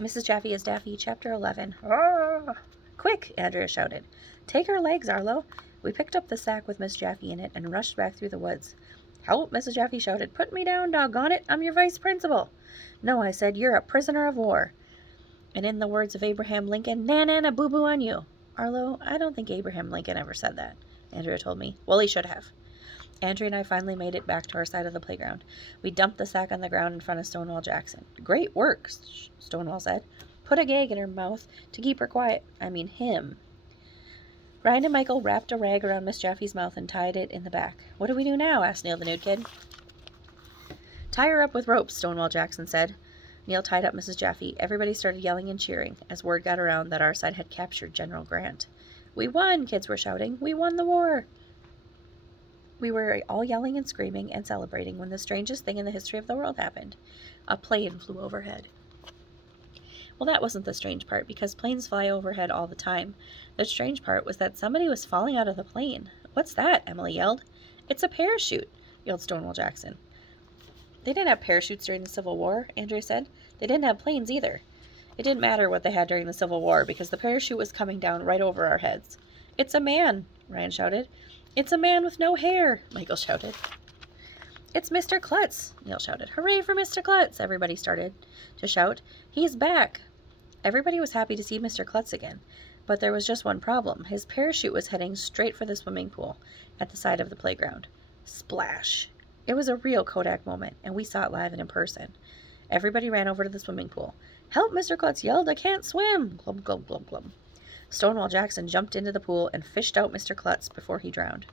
Mrs. Jaffee is Daffy, Chapter 11. Ah! Quick, Andrea shouted. Take her legs, Arlo. We picked up the sack with Miss Jaffee in it and rushed back through the woods. Help, Mrs. Jaffee shouted. Put me down, doggone it. I'm your vice principal. No, I said, you're a prisoner of war. And in the words of Abraham Lincoln, na boo-boo on you. Arlo, I don't think Abraham Lincoln ever said that, Andrea told me. Well, he should have. Andrea and I finally made it back to our side of the playground. We dumped the sack on the ground in front of Stonewall Jackson. Great work, Stonewall said. Put a gag in her mouth to keep her quiet. I mean him. Ryan and Michael wrapped a rag around Miss Jaffee's mouth and tied it in the back. What do we do now? Asked Neil the nude kid. Tie her up with ropes, Stonewall Jackson said. Neil tied up Mrs. Jaffee. Everybody started yelling and cheering as word got around that our side had captured General Grant. We won, kids were shouting. We won the war. We were all yelling and screaming and celebrating when the strangest thing in the history of the world happened. A plane flew overhead. Well, that wasn't the strange part, because planes fly overhead all the time. The strange part was that somebody was falling out of the plane. What's that? Emily yelled. It's a parachute, yelled Stonewall Jackson. They didn't have parachutes during the Civil War, Andrea said. They didn't have planes either. It didn't matter what they had during the Civil War, because the parachute was coming down right over our heads. It's a man, Ryan shouted. It's a man with no hair, Michael shouted. It's Mr. Klutz, Neil shouted. Hooray for Mr. Klutz, everybody started to shout. He's back. Everybody was happy to see Mr. Klutz again, but there was just one problem. His parachute was heading straight for the swimming pool at the side of the playground. Splash! It was a real Kodak moment, and we saw it live and in person. Everybody ran over to the swimming pool. Help, Mr. Klutz yelled. I can't swim. Glub, glub, glub, glub. Stonewall Jackson jumped into the pool and fished out Mr. Klutz before he drowned.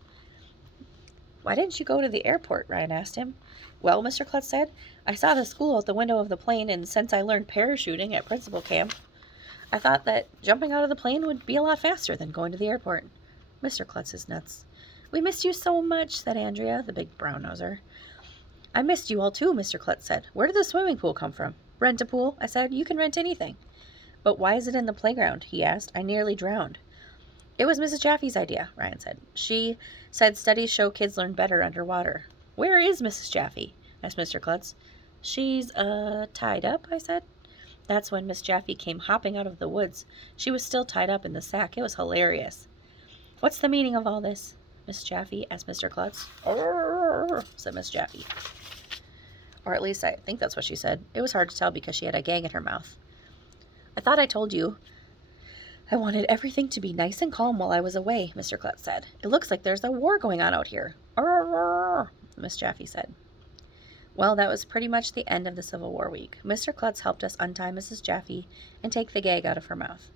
Why didn't you go to the airport? Ryan asked him. Well, Mr. Klutz said, I saw the school out the window of the plane, and since I learned parachuting at principal camp, I thought that jumping out of the plane would be a lot faster than going to the airport. Mr. Klutz is nuts. We missed you so much, said Andrea, the big brown-noser. I missed you all too, Mr. Klutz said. Where did the swimming pool come from? Rent a pool, I said. You can rent anything. But why is it in the playground? He asked. I nearly drowned. It was Mrs. Jaffee's idea, Ryan said. She said studies show kids learn better underwater. Where is Mrs. Jaffee? Asked Mr. Klutz. She's, tied up, I said. That's when Miss Jaffee came hopping out of the woods. She was still tied up in the sack. It was hilarious. What's the meaning of all this? Miss Jaffee asked Mr. Klutz. Said Miss Jaffee. Or at least I think that's what she said. It was hard to tell because she had a gag in her mouth. I thought I told you I wanted everything to be nice and calm while I was away, Mr. Klutz said. It looks like there's a war going on out here. Miss Jaffee said. Well, that was pretty much the end of the Civil War week. Mr. Klutz helped us untie Mrs. Jaffee and take the gag out of her mouth.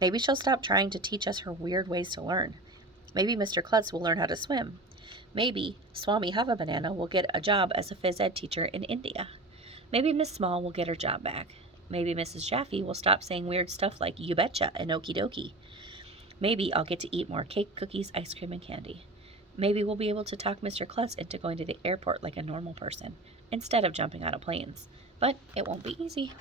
Maybe she'll stop trying to teach us her weird ways to learn. Maybe Mr. Klutz will learn how to swim. Maybe Swami Hava Banana will get a job as a phys ed teacher in India. Maybe Miss Small will get her job back. Maybe Mrs. Jaffee will stop saying weird stuff like you betcha and okie dokie. Maybe I'll get to eat more cake, cookies, ice cream, and candy. Maybe we'll be able to talk Mr. Klutz into going to the airport like a normal person, instead of jumping out of planes. But it won't be easy.